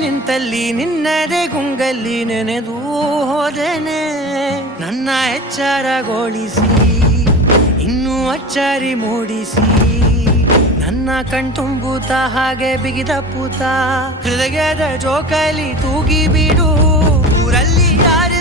ನಿಂತಲ್ಲಿ ನಿನ್ನದೇ ಗುಂಗಲ್ಲಿ ನೆನೆದು ಹೋದೆನೆ ನನ್ನ ಎಚ್ಚರಗೊಳಿಸಿ ಇನ್ನೂ ಅಚ್ಚರಿ ಮೂಡಿಸಿ ನನ್ನ ಕಣ್ತುಂಬುತ್ತ ಹಾಗೆ ಬಿಗಿದ ಪೂತ ಹೃದಯದ ಜೋಕಾಲಿ ತೂಗಿ ಬಿಡು ಊರಲ್ಲಿ ಯಾರೇ